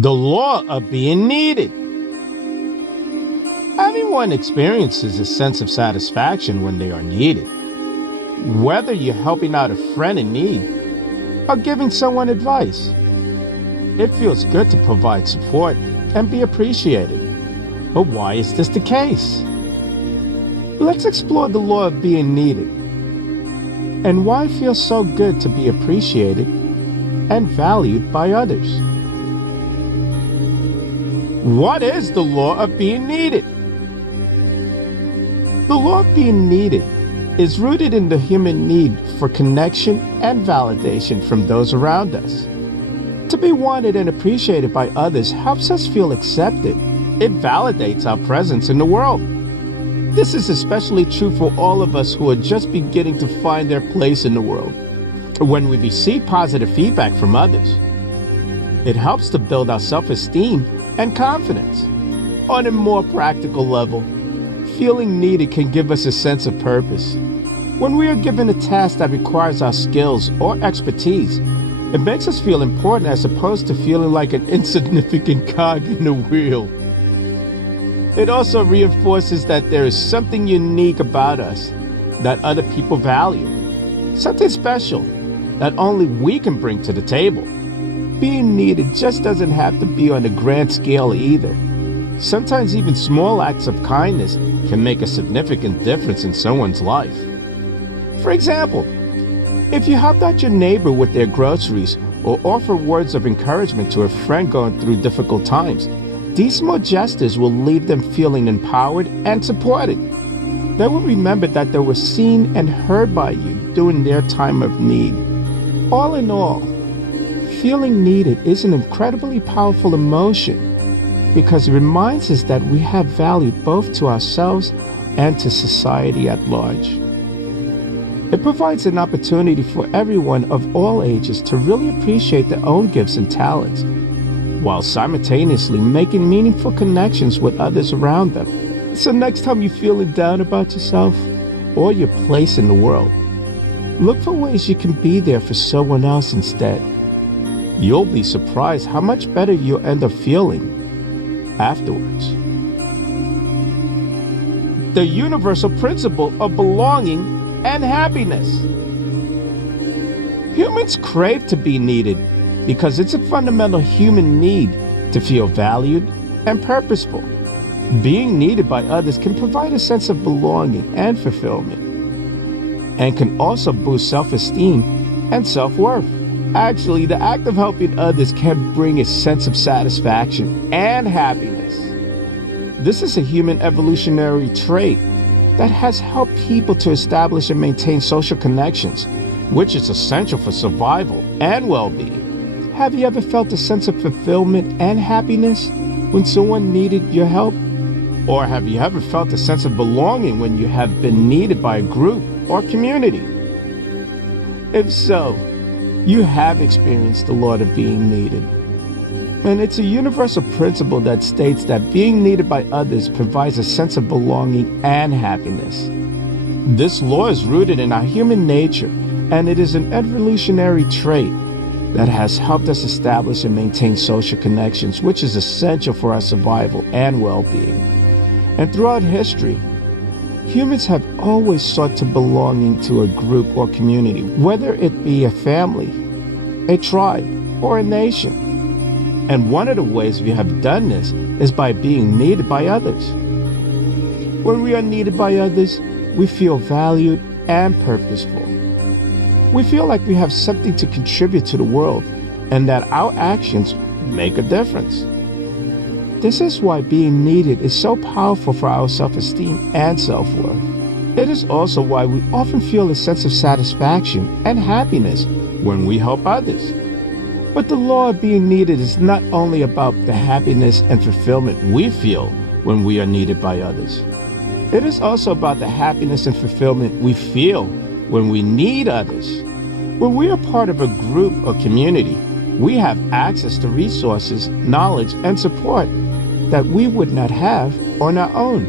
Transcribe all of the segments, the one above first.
The law of being needed. Everyone experiences a sense of satisfaction when they are needed. Whether you're helping out a friend in need or giving someone advice, it feels good to provide support and be appreciated. But why is this the case? Let's explore the law of being needed and why it feels so good to be appreciated and valued by others. What is the law of being needed? The law of being needed is rooted in the human need for connection and validation from those around us. To be wanted and appreciated by others helps us feel accepted. It validates our presence in the world. This is especially true for all of us who are just beginning to find their place in the world. When we receive positive feedback from others, it helps to build our self-esteem and confidence. On a more practical level, feeling needed can give us a sense of purpose. When we are given a task that requires our skills or expertise, it makes us feel important as opposed to feeling like an insignificant cog in the wheel. It also reinforces that there is something unique about us that other people value, something special that only we can bring to the table. Being needed just doesn't have to be on a grand scale either. Sometimes even small acts of kindness can make a significant difference in someone's life. For example, if you helped out your neighbor with their groceries or offer words of encouragement to a friend going through difficult times, these small gestures will leave them feeling empowered and supported. They will remember that they were seen and heard by you during their time of need. All in all, feeling needed is an incredibly powerful emotion because it reminds us that we have value both to ourselves and to society at large. It provides an opportunity for everyone of all ages to really appreciate their own gifts and talents, while simultaneously making meaningful connections with others around them. So next time you're feeling down about yourself or your place in the world, look for ways you can be there for someone else instead. You'll be surprised how much better you'll end up feeling afterwards. The universal principle of belonging and happiness. Humans crave to be needed because it's a fundamental human need to feel valued and purposeful. Being needed by others can provide a sense of belonging and fulfillment, and can also boost self-esteem and self-worth. Actually, the act of helping others can bring a sense of satisfaction and happiness. This is a human evolutionary trait that has helped people to establish and maintain social connections, which is essential for survival and well-being. Have you ever felt a sense of fulfillment and happiness when someone needed your help? Or have you ever felt a sense of belonging when you have been needed by a group or community? If so, you have experienced the law of being needed. And it's a universal principle that states that being needed by others provides a sense of belonging and happiness. This law is rooted in our human nature, and it is an evolutionary trait that has helped us establish and maintain social connections, which is essential for our survival and well-being. And throughout history, humans have always sought to belong to a group or community, whether it be a family, a tribe, or a nation. And one of the ways we have done this is by being needed by others. When we are needed by others, we feel valued and purposeful. We feel like we have something to contribute to the world and that our actions make a difference. This is why being needed is so powerful for our self-esteem and self-worth. It is also why we often feel a sense of satisfaction and happiness when we help others. But the law of being needed is not only about the happiness and fulfillment we feel when we are needed by others. It is also about the happiness and fulfillment we feel when we need others. When we are part of a group or community, we have access to resources, knowledge, and support that we would not have on our own.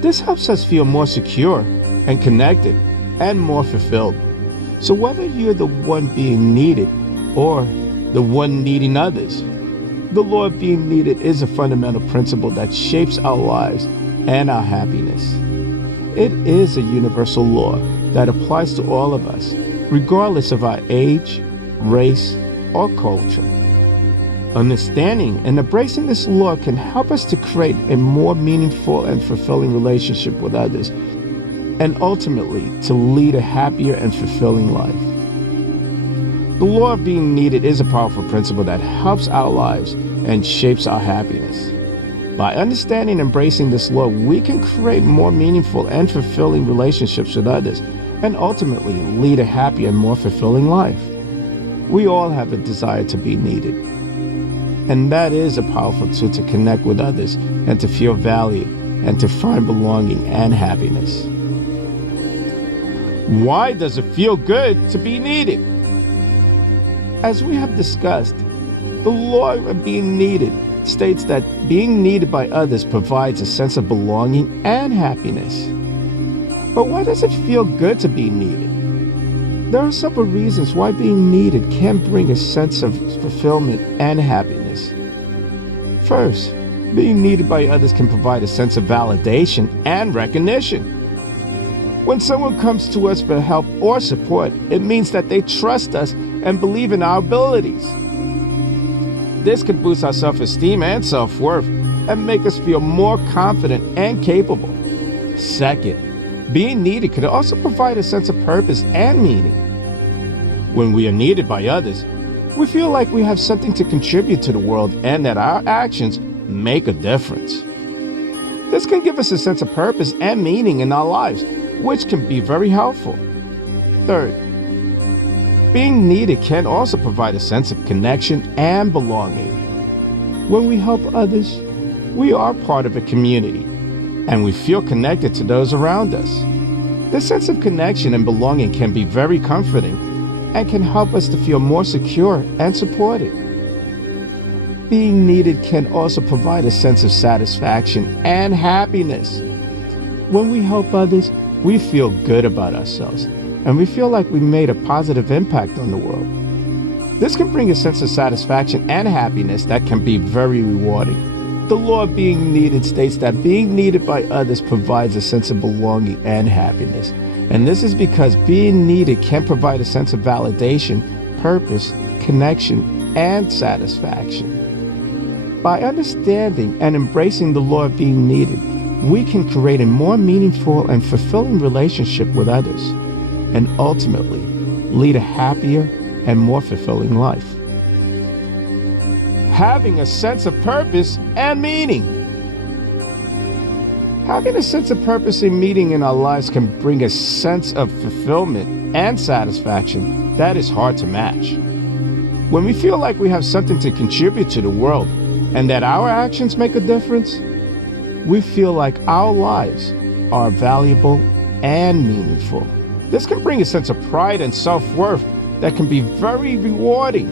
This helps us feel more secure and connected and more fulfilled. So whether you're the one being needed or the one needing others, The law of being needed is a fundamental principle that shapes our lives and our happiness. It is a universal law that applies to all of us, regardless of our age, race, or culture. Understanding and embracing this law can help us to create a more meaningful and fulfilling relationship with others, and ultimately to lead a happier and fulfilling life. The law of being needed is a powerful principle that helps our lives and shapes our happiness. By understanding and embracing this law, we can create more meaningful and fulfilling relationships with others, and ultimately lead a happier and more fulfilling life. We all have a desire to be needed, and that is a powerful tool to connect with others and to feel valued and to find belonging and happiness. Why does it feel good to be needed? As we have discussed, the law of being needed states that being needed by others provides a sense of belonging and happiness. But why does it feel good to be needed? There are several reasons why being needed can bring a sense of fulfillment and happiness. First, being needed by others can provide a sense of validation and recognition. When someone comes to us for help or support, it means that they trust us and believe in our abilities. This can boost our self-esteem and self-worth and make us feel more confident and capable. Second, being needed could also provide a sense of purpose and meaning. When we are needed by others, we feel like we have something to contribute to the world and that our actions make a difference. This can give us a sense of purpose and meaning in our lives, which can be very helpful. Third, being needed can also provide a sense of connection and belonging. When we help others, we are part of a community, and we feel connected to those around us. This sense of connection and belonging can be very comforting and can help us to feel more secure and supported. Being needed can also provide a sense of satisfaction and happiness. When we help others, we feel good about ourselves, and we feel like we made a positive impact on the world. This can bring a sense of satisfaction and happiness that can be very rewarding. The law of being needed states that being needed by others provides a sense of belonging and happiness. And this is because being needed can provide a sense of validation, purpose, connection, and satisfaction. By understanding and embracing the law of being needed, we can create a more meaningful and fulfilling relationship with others, and ultimately lead a happier and more fulfilling life. Having a sense of purpose and meaning. Having a sense of purpose and meaning in our lives can bring a sense of fulfillment and satisfaction that is hard to match. When we feel like we have something to contribute to the world and that our actions make a difference, we feel like our lives are valuable and meaningful. This can bring a sense of pride and self-worth that can be very rewarding.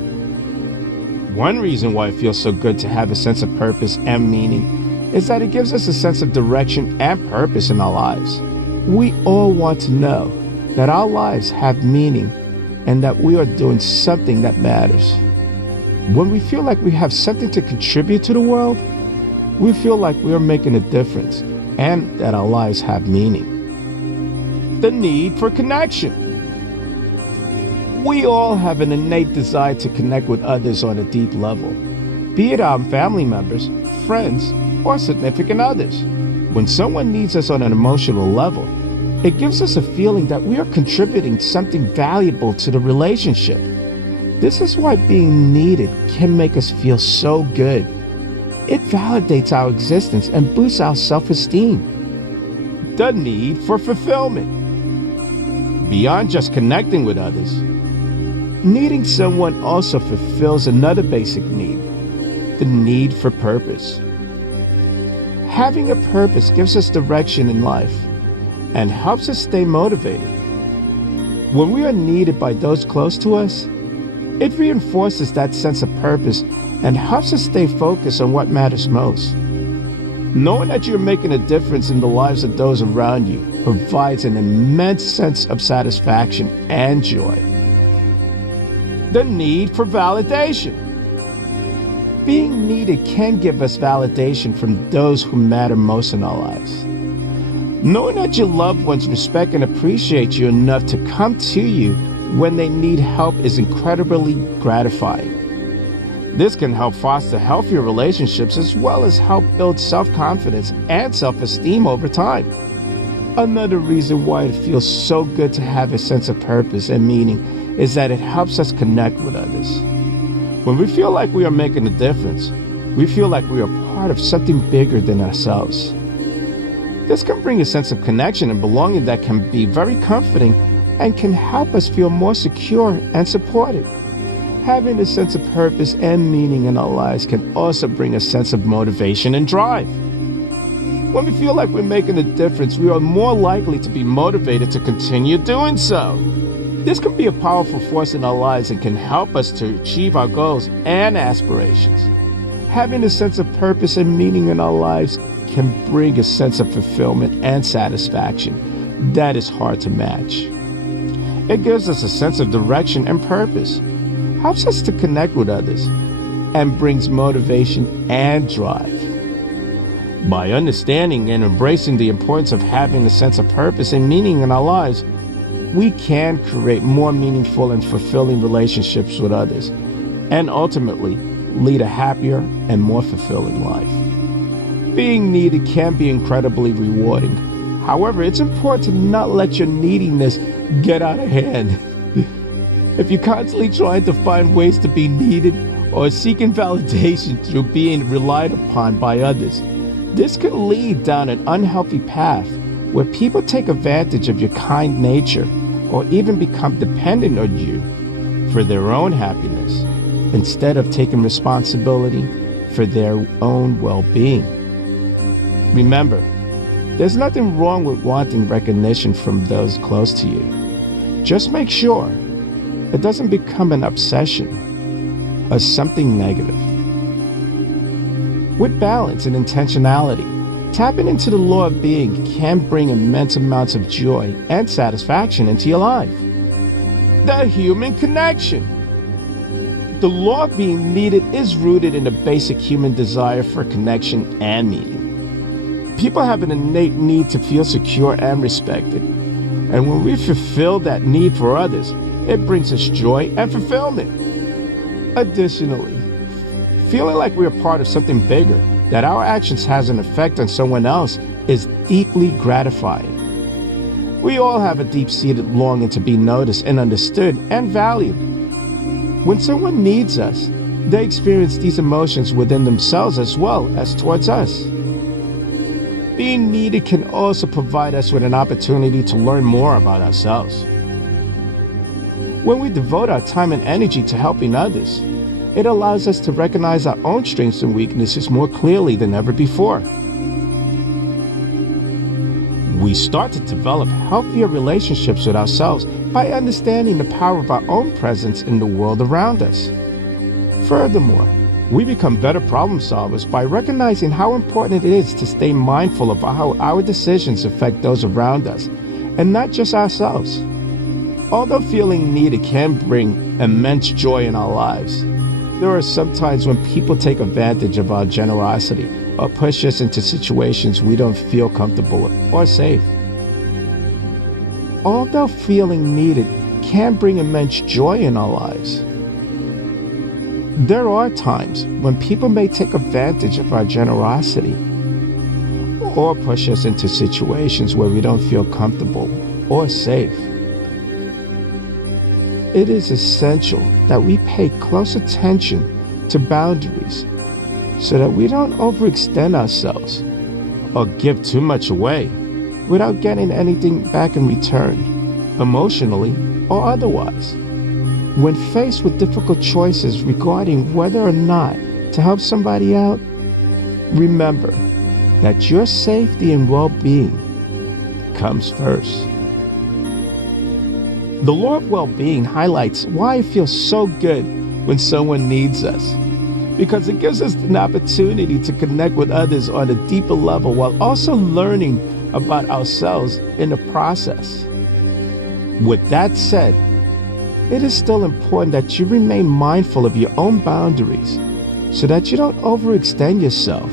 One reason why it feels so good to have a sense of purpose and meaning is that it gives us a sense of direction and purpose in our lives. We all want to know that our lives have meaning and that we are doing something that matters. When we feel like we have something to contribute to the world, we feel like we are making a difference and that our lives have meaning. The need for connection. We all have an innate desire to connect with others on a deep level, be it our family members, friends, or significant others. When someone needs us on an emotional level, it gives us a feeling that we are contributing something valuable to the relationship. This is why being needed can make us feel so good. It validates our existence and boosts our self-esteem. The need for fulfillment. Beyond just connecting with others, needing someone also fulfills another basic need, the need for purpose. Having a purpose gives us direction in life and helps us stay motivated. When we are needed by those close to us, it reinforces that sense of purpose and helps us stay focused on what matters most. Knowing that you're making a difference in the lives of those around you provides an immense sense of satisfaction and joy. The need for validation. Being needed can give us validation from those who matter most in our lives. Knowing that your loved ones respect and appreciate you enough to come to you when they need help is incredibly gratifying. This can help foster healthier relationships as well as help build self-confidence and self-esteem over time. Another reason why it feels so good to have a sense of purpose and meaning is that it helps us connect with others. When we feel like we are making a difference, we feel like we are part of something bigger than ourselves. This can bring a sense of connection and belonging that can be very comforting and can help us feel more secure and supported. Having a sense of purpose and meaning in our lives can also bring a sense of motivation and drive. When we feel like we're making a difference, we are more likely to be motivated to continue doing so. This can be a powerful force in our lives and can help us to achieve our goals and aspirations. Having a sense of purpose and meaning in our lives can bring a sense of fulfillment and satisfaction that is hard to match. It gives us a sense of direction and purpose, helps us to connect with others, and brings motivation and drive. By understanding and embracing the importance of having a sense of purpose and meaning in our lives, we can create more meaningful and fulfilling relationships with others, and ultimately lead a happier and more fulfilling life. Being needed can be incredibly rewarding. However, it's important to not let your neediness get out of hand. If you're constantly trying to find ways to be needed or seeking validation through being relied upon by others, this can lead down an unhealthy path where people take advantage of your kind nature or even become dependent on you for their own happiness instead of taking responsibility for their own well-being. Remember, there's nothing wrong with wanting recognition from those close to you. Just make sure it doesn't become an obsession or something negative. With balance and intentionality, tapping into the law of being can bring immense amounts of joy and satisfaction into your life. The human connection. The law of being needed is rooted in the basic human desire for connection and meaning. People have an innate need to feel secure and respected. And when we fulfill that need for others, it brings us joy and fulfillment. Additionally, feeling like we are part of something bigger, that our actions has an effect on someone else, is deeply gratifying. We all have a deep-seated longing to be noticed and understood and valued. When someone needs us, they experience these emotions within themselves as well as towards us. Being needed can also provide us with an opportunity to learn more about ourselves. When we devote our time and energy to helping others, it allows us to recognize our own strengths and weaknesses more clearly than ever before. We start to develop healthier relationships with ourselves by understanding the power of our own presence in the world around us. Furthermore, we become better problem solvers by recognizing how important it is to stay mindful of how our decisions affect those around us, and not just ourselves. Although feeling needed can bring immense joy in our lives, there are some times when people take advantage of our generosity or push us into situations we don't feel comfortable or safe. Although feeling needed can bring immense joy in our lives, there are times when people may take advantage of our generosity or push us into situations where we don't feel comfortable or safe. It is essential that we pay close attention to boundaries so that we don't overextend ourselves or give too much away without getting anything back in return, emotionally or otherwise. When faced with difficult choices regarding whether or not to help somebody out, remember that your safety and well-being comes first. The law of well-being highlights why it feels so good when someone needs us, because it gives us an opportunity to connect with others on a deeper level while also learning about ourselves in the process. With that said, it is still important that you remain mindful of your own boundaries so that you don't overextend yourself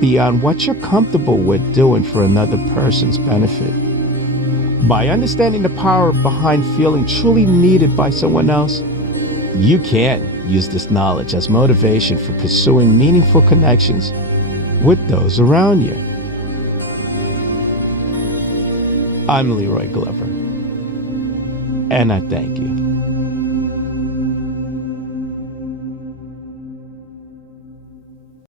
beyond what you're comfortable with doing for another person's benefit. By understanding the power behind feeling truly needed by someone else, you can use this knowledge as motivation for pursuing meaningful connections with those around you. I'm Leroy Glover, and I thank you.